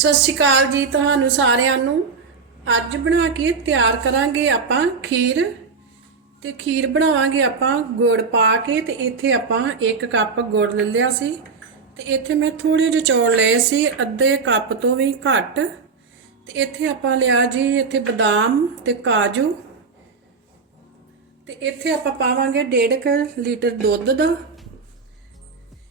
ਸਤਿ ਸ਼੍ਰੀ ਅਕਾਲ ਜੀ ਤੁਹਾਨੂੰ ਸਾਰਿਆਂ ਨੂੰ। ਅੱਜ ਬਣਾ ਕੇ ਤਿਆਰ ਕਰਾਂਗੇ ਆਪਾਂ ਖੀਰ ਤੇ ਖੀਰ ਬਣਾਵਾਂਗੇ ਆਪਾਂ ਗੁੜ ਪਾ ਕੇ ਤੇ ਇੱਥੇ ਆਪਾਂ 1 ਕੱਪ ਗੁੜ ਲੈ ਲਿਆ ਸੀ। ਤੇ ਇੱਥੇ ਮੈਂ ਥੋੜੇ ਜਿਹੇ ਚੌਲ ਲਏ ਸੀ, ਅੱਧੇ ਕੱਪ ਤੋਂ ਵੀ ਘੱਟ। ਤੇ ਇੱਥੇ ਆਪਾਂ ਲਿਆ ਜੀ ਇੱਥੇ ਬਦਾਮ ਤੇ ਕਾਜੂ। ਤੇ ਇੱਥੇ ਆਪਾਂ ਪਾਵਾਂਗੇ 1.5 ਲੀਟਰ ਦੁੱਧ ਦਾ।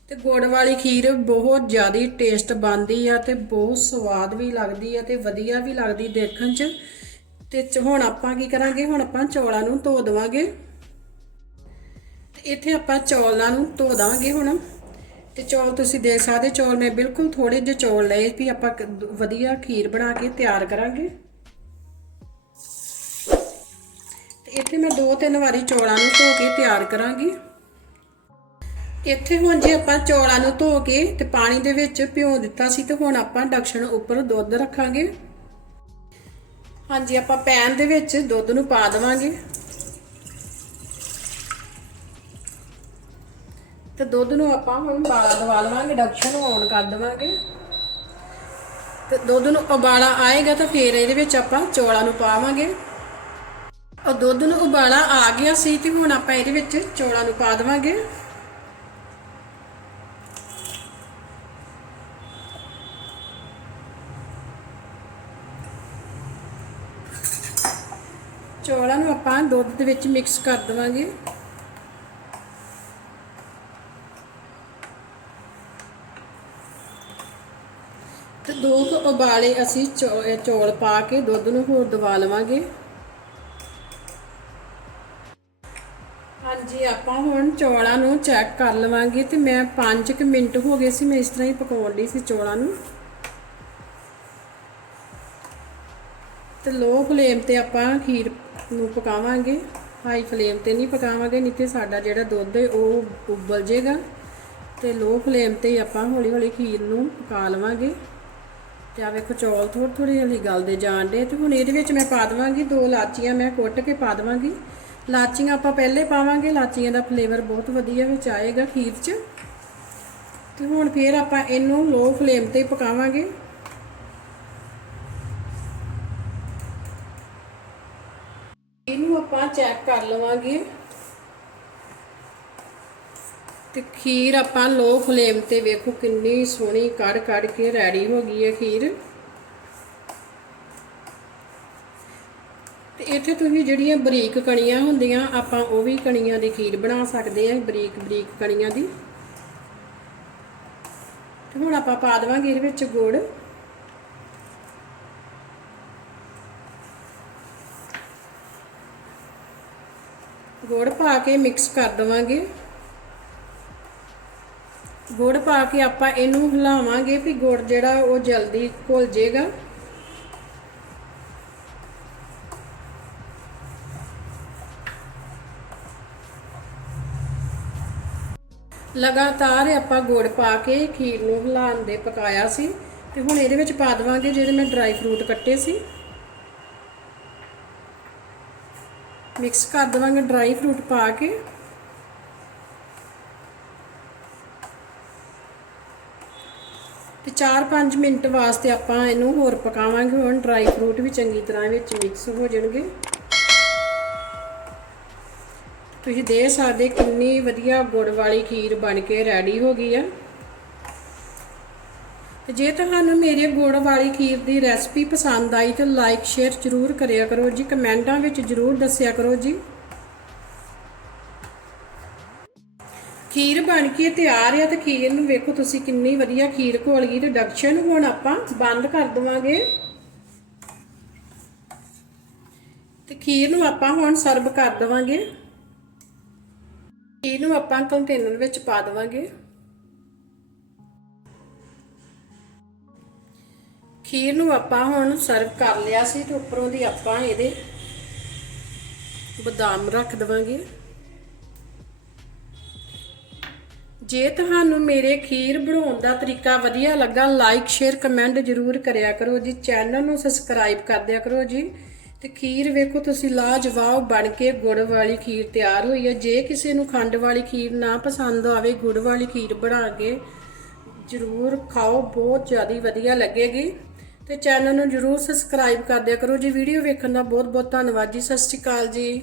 ਤੇ ਗੁੜ ਵਾਲੀ ਖੀਰ ਬਹੁਤ ਜ਼ਿਆਦਾ ਟੇਸਟ ਬਣਦੀ ਆ ਤੇ ਬਹੁਤ ਸਵਾਦ ਵੀ ਲੱਗਦੀ ਆ ਤੇ ਵਧੀਆ ਵੀ ਲੱਗਦੀ ਦੇਖਣ 'ਚ। ਤੇ ਹੁਣ ਆਪਾਂ ਕੀ ਕਰਾਂਗੇ? ਹੁਣ ਆਪਾਂ ਚੌਲਾਂ ਨੂੰ ਧੋ ਦੇਵਾਂਗੇ। ਤੇ ਇੱਥੇ ਆਪਾਂ ਚੌਲਾਂ ਨੂੰ ਧੋ ਦਾਂਗੇ ਹੁਣ। ਤੇ ਚੌਲ ਤੁਸੀਂ ਦੇਖ ਸਕਦੇ ਚੌਲ ਮੈਂ ਬਿਲਕੁਲ ਥੋੜੇ ਜਿਹੇ ਚੌਲ ਲਏ ਵੀ ਆਪਾਂ ਵਧੀਆ ਖੀਰ ਬਣਾ ਕੇ ਤਿਆਰ ਕਰਾਂਗੇ। ਤੇ ਇੱਥੇ ਮੈਂ ਦੋ ਤਿੰਨ ਵਾਰੀ ਚੌਲਾਂ ਨੂੰ ਧੋ ਕੇ ਤਿਆਰ ਕਰਾਂਗੀ। ਇੱਥੇ ਹੁਣ ਜੇ ਆਪਾਂ ਚੌਲਾਂ ਨੂੰ ਧੋ ਕੇ ਤੇ ਪਾਣੀ ਦੇ ਵਿੱਚ ਭਿਓ ਦਿੱਤਾ ਸੀ ਤੇ ਹੁਣ ਆਪਾਂ ਡਕਸ਼ਨ ਉੱਪਰ ਦੁੱਧ ਰੱਖਾਂਗੇ। ਹਾਂਜੀ, ਆਪਾਂ ਪੈਨ ਦੇ ਵਿੱਚ ਦੁੱਧ ਨੂੰ ਪਾ ਦੇਵਾਂਗੇ। ਤੇ ਦੁੱਧ ਨੂੰ ਆਪਾਂ ਹੁਣ ਉਬਾਲਾ ਦਵਾ ਲਵਾਂਗੇ ਡਕਸ਼ਨ ਨੂੰ ਔਨ ਕਰ ਦੇਵਾਂਗੇ। ਤੇ ਦੁੱਧ ਨੂੰ ਉਬਾਲਾ ਆਏਗਾ ਤਾਂ ਫਿਰ ਇਹਦੇ ਵਿੱਚ ਆਪਾਂ ਚੌਲਾਂ ਨੂੰ ਪਾਵਾਂਗੇ। ਉਹ ਦੁੱਧ ਨੂੰ ਉਬਾਲਾ ਆ ਗਿਆ ਸੀ ਤੇ ਹੁਣ ਆਪਾਂ ਇਹਦੇ ਵਿੱਚ ਚੌਲਾਂ ਨੂੰ ਪਾ ਦੇਵਾਂਗੇ। ਚੌਲਾਂ ਨੂੰ ਆਪਾਂ ਦੁੱਧ ਦੇ ਵਿੱਚ ਮਿਕਸ ਕਰ ਦੇਵਾਂਗੇ। ਤੇ ਦੋ ਕੁ ਉਬਾਲੇ ਅਸੀਂ ਚੌ- ਚੌਲ ਪਾ ਕੇ ਦੁੱਧ ਨੂੰ ਹੋਰ ਦਬਾ ਲਵਾਂਗੇ। ਹਾਂਜੀ, ਆਪਾਂ ਹੁਣ ਚੌਲਾਂ ਨੂੰ ਚੈੱਕ ਕਰ ਲਵਾਂਗੇ ਤੇ ਮੈਂ 5 ਕੁ ਮਿੰਟ ਹੋ ਗਏ ਸੀ, ਮੈਂ ਇਸ ਤਰ੍ਹਾਂ ਹੀ ਪਕਾਉਣ ਲਈ ਸੀ ਚੌਲਾਂ ਨੂੰ। ਤੇ ਲੋ ਫਲੇਮ ਤੇ ਆਪਾਂ ਖੀਰ ਨੂੰ ਪਕਾਵਾਂਗੇ। ਹਾਈ ਫਲੇਮ ਤੇ ਨਹੀਂ ਪਕਾਵਾਂਗੇ, ਨਹੀਂ ਤੇ ਸਾਡਾ ਜਿਹੜਾ ਦੁੱਧ ਹੈ ਉਹ ਉਬਲ ਜਾਏਗਾ ਤੇ ਲੋ ਫਲੇਮ ਤੇ ਆਪਾਂ ਹੌਲੀ ਹੌਲੀ ਖੀਰ ਨੂੰ ਪਕਾ ਲਵਾਂਗੇ। ਤੇ ਆ ਵੇਖੋ ਚੌਲ ਥੋੜੀ ਥੋੜੀ ਹਲੀ ਗਲਦੇ ਜਾਣ ਦੇ ਤੇ ਹੁਣ ਇਹਦੇ ਵਿੱਚ ਮੈਂ ਪਾ ਦਵਾਂਗੀ ਦੋ ਲਾਚੀਆਂ ਮੈਂ ਕੁੱਟ ਕੇ ਪਾ ਦਵਾਂਗੀ। ਲਾਚੀਆਂ ਆਪਾਂ ਪਹਿਲੇ ਪਾਵਾਂਗੇ ਲਾਚੀਆਂ ਦਾ ਫਲੇਵਰ ਬਹੁਤ ਵਧੀਆ ਵਿੱਚ ਆਏਗਾ ਖੀਰ 'ਚ। ਤੇ ਹੁਣ ਫੇਰ ਆਪਾਂ ਇਹਨੂੰ ਲੋ ਫਲੇਮ ਤੇ ਪਕਾਵਾਂਗੇ। ਇਹਨੂੰ ਆਪਾਂ ਚੈੱਕ ਕਰ ਲਵਾਂਗੇ। ਤੇ ਖੀਰ ਆਪਾਂ ਲੋ ਫਲੇਮ ਤੇ ਵੇਖੋ ਕਿੰਨੀ ਸੋਹਣੀ ਕੜ ਕੜ ਕੇ ਰੈਡੀ ਹੋ ਗਈ ਹੈ ਖੀਰ। ਤੇ ਇੱਥੇ ਤੁਸੀਂ ਜਿਹੜੀਆਂ ਬਰੀਕ ਕਣੀਆਂ ਹੁੰਦੀਆਂ, ਆਪਾਂ ਉਹ ਵੀ ਕਣੀਆਂ ਦੀ ਖੀਰ ਬਣਾ ਸਕਦੇ ਆ ਬਰੀਕ ਬਰੀਕ ਕਣੀਆਂ ਦੀ। ਤੇ ਹੁਣ ਆਪਾਂ ਪਾ ਦੇਵਾਂਗੇ ਇਹਦੇ ਵਿੱਚ ਗੁੜ। ਗੁੜ ਪਾ ਕੇ ਮਿਕਸ ਕਰ ਦਵਾਂਗੇ। ਗੁੜ ਪਾ ਕੇ ਆਪਾਂ ਇਹਨੂੰ ਹਿਲਾਵਾਂਗੇ ਵੀ ਗੁੜ ਜਿਹੜਾ ਉਹ ਜਲਦੀ ਘੁਲ ਜਾਏਗਾ ਲਗਾਤਾਰ ਆਪਾਂ ਗੁੜ ਪਾ ਕੇ ਖੀਰ ਨੂੰ ਹਿਲਾਉਣ ਦੇ ਪਕਾਇਆ ਸੀ ਤੇ ਹੁਣ ਇਹਦੇ ਵਿੱਚ ਪਾ ਦਵਾਂਗੇ ਜਿਹੜੇ ਮੈਂ ਡਰਾਈ ਫਰੂਟ ਕੱਟੇ ਸੀ। ਮਿਕਸ ਕਰ ਦੇਵਾਂਗੇ ਡਰਾਈ ਫਰੂਟ ਪਾ ਕੇ। ਤੇ 4-5 ਮਿੰਟ ਵਾਸਤੇ ਆਪਾਂ ਇਹਨੂੰ ਹੋਰ ਪਕਾਵਾਂਗੇ। ਹੁਣ ਡਰਾਈ ਫਰੂਟ ਵੀ ਚੰਗੀ ਤਰ੍ਹਾਂ ਵਿੱਚ ਮਿਕਸ ਹੋ ਜਾਣਗੇ। ਤੁਸੀਂ ਦੇਖ ਸਕਦੇ ਕਿੰਨੀ ਵਧੀਆ ਗੁੜ ਵਾਲੀ ਖੀਰ ਬਣ ਕੇ ਰੈਡੀ ਹੋ ਗਈ ਆ। ਤੇ ਜੇ ਤੁਹਾਨੂੰ ਮੇਰੇ ਗੁੜ ਵਾਲੀ ਖੀਰ ਦੀ ਰੈਸਪੀ ਪਸੰਦ ਆਈ ਤਾਂ ਲਾਈਕ ਸ਼ੇਅਰ ਜ਼ਰੂਰ ਕਰਿਆ ਕਰੋ ਜੀ। ਕਮੈਂਟਾਂ ਵਿੱਚ ਜ਼ਰੂਰ ਦੱਸਿਆ ਕਰੋ ਜੀ। ਖੀਰ ਬਣ ਕੇ ਤਿਆਰ ਆ ਤੇ ਖੀਰ ਨੂੰ ਵੇਖੋ ਤੁਸੀਂ ਕਿੰਨੀ ਵਧੀਆ ਖੀਰ ਘੋਲ ਗਈ ਤੇ ਡਕਸ਼ਨ ਹੁਣ ਆਪਾਂ ਬੰਦ ਕਰ ਦਵਾਂਗੇ। ਤੇ ਖੀਰ ਨੂੰ ਆਪਾਂ ਹੁਣ ਸਰਵ ਕਰ ਦਵਾਂਗੇ। ਖੀਰ ਨੂੰ ਆਪਾਂ ਕੰਟੇਨਰ ਵਿੱਚ ਪਾ ਦਵਾਂਗੇ। ਖੀਰ ਨੂੰ ਆਪਾਂ ਹੁਣ ਸਰਵ ਕਰ ਲਿਆ ਸੀ ਤੇ ਉੱਪਰੋਂ ਦੀ ਆਪਾਂ ਇਹਦੇ ਬਦਾਮ ਰੱਖ ਦਵਾਂਗੇ। ਜੇ ਤੁਹਾਨੂੰ ਮੇਰੇ ਖੀਰ ਬਣਾਉਣ ਦਾ ਤਰੀਕਾ ਵਧੀਆ ਲੱਗਾ ਲਾਈਕ ਸ਼ੇਅਰ ਕਮੈਂਟ ਜ਼ਰੂਰ ਕਰਿਆ ਕਰੋ ਜੀ। ਚੈਨਲ ਨੂੰ ਸਬਸਕ੍ਰਾਈਬ ਕਰ ਦਿਆ ਕਰੋ ਜੀ। ਤੇ ਖੀਰ ਵੇਖੋ ਤੁਸੀਂ ਲਾਜਵਾਬ ਬਣ ਕੇ ਗੁੜ ਵਾਲੀ ਖੀਰ ਤਿਆਰ ਹੋਈ ਹੈ। ਜੇ ਕਿਸੇ ਨੂੰ ਖੰਡ ਵਾਲੀ ਖੀਰ ਨਾ ਪਸੰਦ ਆਵੇ, ਗੁੜ ਵਾਲੀ ਖੀਰ ਬਣਾ ਕੇ ਜ਼ਰੂਰ ਖਾਓ, ਬਹੁਤ ਜ਼ਿਆਦਾ ਵਧੀਆ ਲੱਗੇਗੀ। ਤੇ ਚੈਨਲ ਨੂੰ ਜਰੂਰ ਸਬਸਕ੍ਰਾਈਬ ਕਰ ਦਿਆ ਕਰੋ। ਜੀ ਵੀਡੀਓ ਵੇਖਣ ਦਾ ਬਹੁਤ ਬਹੁਤ ਧੰਨਵਾਦ ਜੀ। ਸਤਿ ਸ਼੍ਰੀ ਅਕਾਲ ਜੀ।